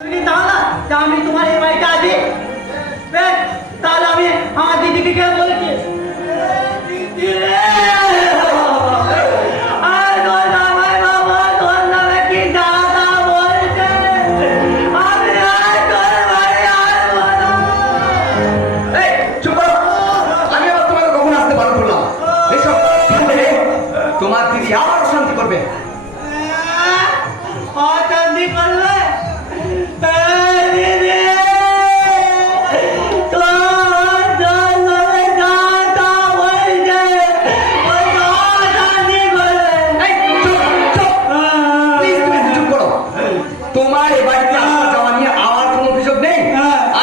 আমি তোমার এই বাড়িতে আছি, তাহলে আমি আমার দিদিকে কে বলেছি? তোমার দিদি আবার শান্তি করবে। অশান্তি করবে? তোমার এ বাড়িতে আসা যাওয়া নিয়ে আমার কোনো অভিযোগ নেই।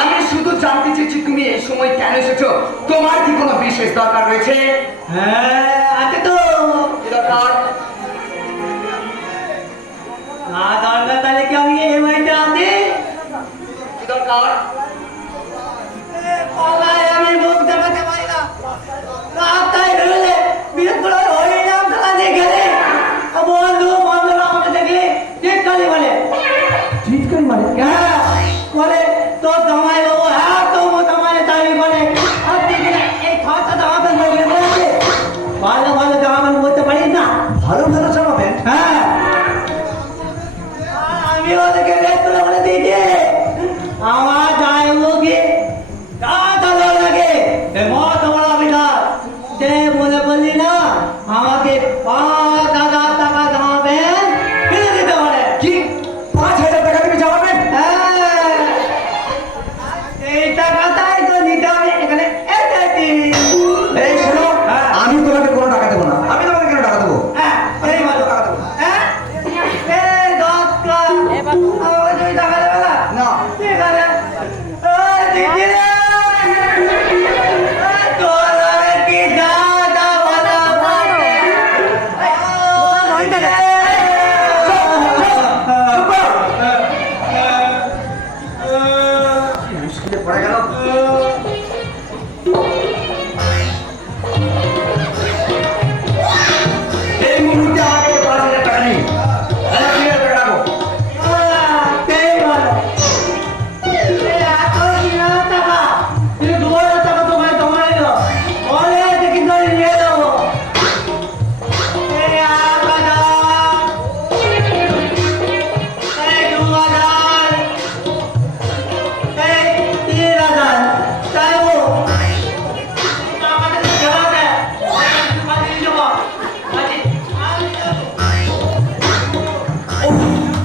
আমি শুধু জানতে চেয়েছি তুমি এই সময় কেন এসেছো? তোমার কি কোনো বিশেষ দরকার রয়েছে? হ্যাঁ আছে তো। কি দরকার? না দরকার তাহলে কি আমি এই বাড়িতে আছি? কি দরকার? পালায় আমি মুখ দেখাতে পারি না। রাস্তায় বেরোলে বিশেষ করে হরিনাম খেলা দিয়ে গেলে বন্ধু বান্ধবরা আমাকে দেখলে চিৎকারি বলে। চিৎকারি মানে? হ্যাঁ বলে